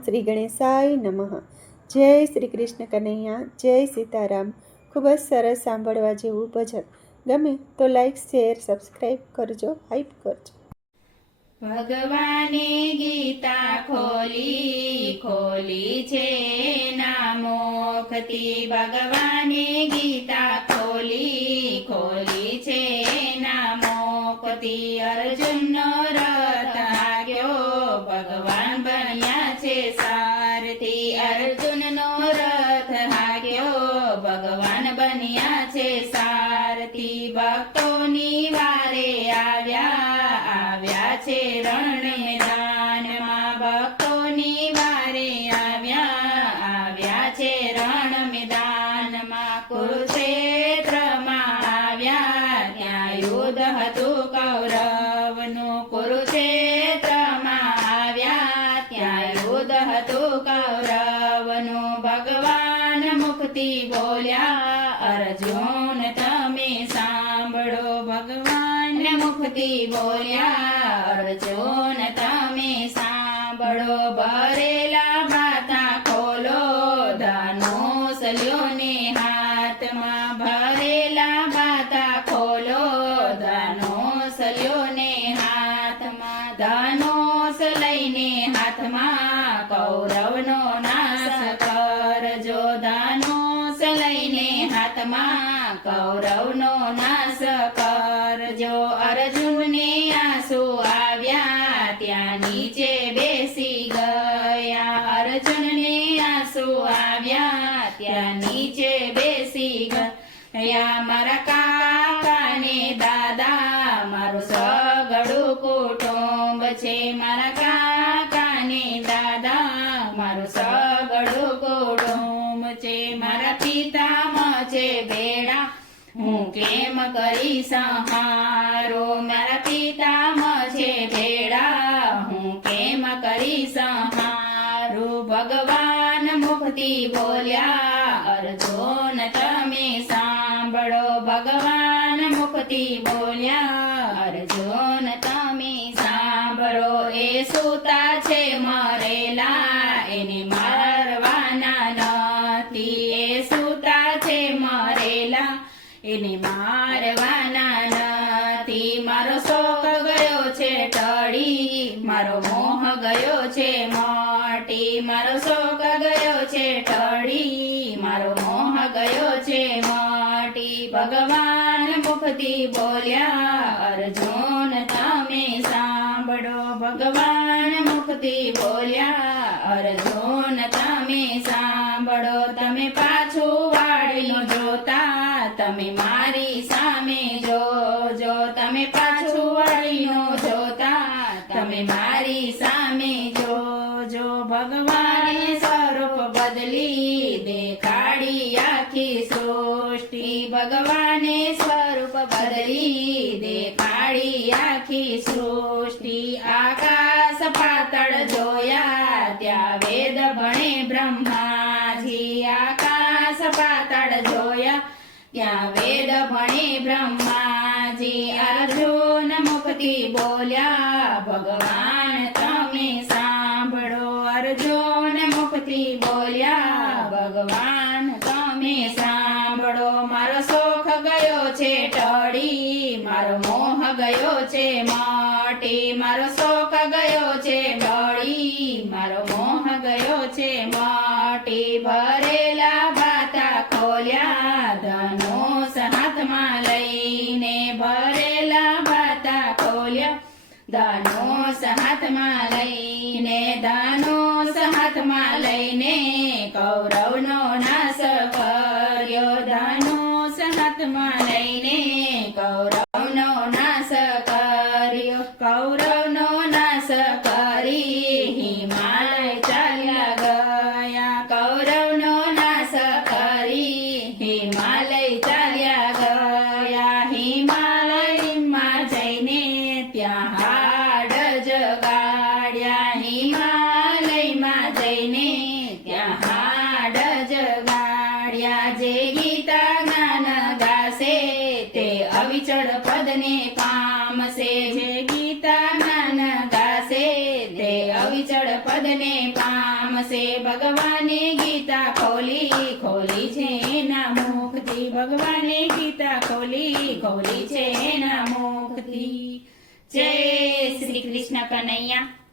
શ્રી ગણેશાય નમઃ। જય શ્રી કૃષ્ણ કનૈયા, જય સીતારામ। ખૂબ જ સરસ સાંભળવા જેવું ભજન। ગમે તો લાઈક, શેર, સબસ્ક્રાઈબ કરજો, હાઈપ કરજો। ભગવાને ગીતા ખોલી ખોલી છે નામોખથી, ભગવાને ગીતા ખોલી ખોલી છે નામોખથી। અર્જુનનો રથ હાંક્યો ભગવાન બન્યા છે સારથી, અર્જુનનો રથ હાંક્યો ભગવાન બન્યા છે સારથી। ભક્તોની વારે આવ્યા છે રણ મેદાનમાં, ભક્તોની વારે આવ્યા છે રણ મેદાનમાં। કુરુક્ષેત્રમાં આવ્યા ત્યાં યુદ્ધ હતું કૌરવનું, કુરુક્ષેત્રમાં આવ્યા ત્યાં યુદ્ધ હતું કૌરવનું। ભગવાન મુખથી બોલ્યા અર્જુન તમે સાંભળો, ભગવાન મુખથી બોલ્યા અર્જુન તમે સાંભળો। ભરેલા ભાતા ખોલો ધનુષ લ્યો ને હાથમાં, ભરેલા ભાતા ખોલો ધનુષ લ્યો ને હાથમાં। ધનુષ લઈને હાથમાં કૌરવનો નાશ કરજો, ધનુષ લઈને હાથમાં કૌરવનો નાશ કરજો। અર્જુનને આંસુ આવ્યા ત્યાં નીચે બેસી ગયા, અર્જુનને આંસુ આવ્યા ત્યાં નીચે બેસી ગયા। મારા કાકા ને દાદા મારું સગડું કુટુંબ છે, મારા કાકા ને દાદા મારું સગડું કુટુંબ છે। મારા પિતામાં છે ભેડા હું કેમ કરી સહારો, મારા પિતામાં છે ભેડા હું કેમ કરી સહારો। ભગવાન મુખથી બોલ્યા અર્જુન તમે સાંભળો, ભગવાન મુખથી બોલ્યા અર્જુન તમે સાંભળો। એ સૂતા છે મરેલા એને મારવાના નથી, એ સૂતા છે મરેલા એને મારવાના નથી। મારો શોક ગયો છે ટળી, મારો મોહ ગયો છે મટી, મારો શોક ગયો છે ટળી, મારો મોહ ગયો છે મટી। ભગવાન મુખથી બોલ્યા અર્જુન તમે સાંભળો, ભગવાન મુખથી બોલ્યા અર્જુન તમે સાંભળો। તમે પાછું વાળીનો જોતા તમે મારી સામે જોજો, તમે પાછું વાળીનો જોતા તમે મારી સામે જોજો। ભગવાને સ્વરૂપ બદલી દેખાડી આખી સૃષ્ટિ, ભગવાને સ્વરૂપ બદલી દેખાડી આખી સૃષ્ટિ। આકાશ પાતળ જોયા ત્યાં વેદ ભણે બ્રહ્માજી, આકાશ પાતળ જોયા ત્યાં વેદ ભણે બ્રહ્માજી। અર્જુન મુખથી બોલ્યા ભગવાન તમે સાંભળો, અર્જુન મુખથી બોલ્યા ભગવાન તમે સાંભળો। મારો શોખ ગયો છે ટળી, મારો મોહ ગયો છે મટી, મારો શોખ ગયો છે ટળી, મારો મોહ ગયો છે મટી। ભરેલા ભાતા ખોલ્યા ધનુષ હાથમાં લઈને, ભરેલા ભાતા ખોલ્યા ધનુષ હાથમાં લઈને, ધનુષ હાથમાં લઈને કૌરવનો નાશ કર્યો, ધનુષ હાથમાં લઈને કૌરવનો નાશ કર્યો। કૌરવનો નાશ કરી હિમાલય ચાલ્યા ગયા, કૌરવનો નાશ કરી હિમાલય ચાલ્યા ગયા। હિમાલયમાં જઈને ત્યાં હાડ જગાડ્યા, હિમાલયમાં જઈને ત્યાં હાડ જગાડ્યા। જે ગીતા જ્ઞાન ગાશે તે અવિચળ પદને પામશે, જે ગીતા જ્ઞાન ગાશે તે અવિચળ પદને પામ દિવસે ભગવાને ગીતા ખોલી છે એના મુખથી ભગવાને ગીતા ખોલી છે એના મુખથી જય શ્રી કૃષ્ણ કનૈયા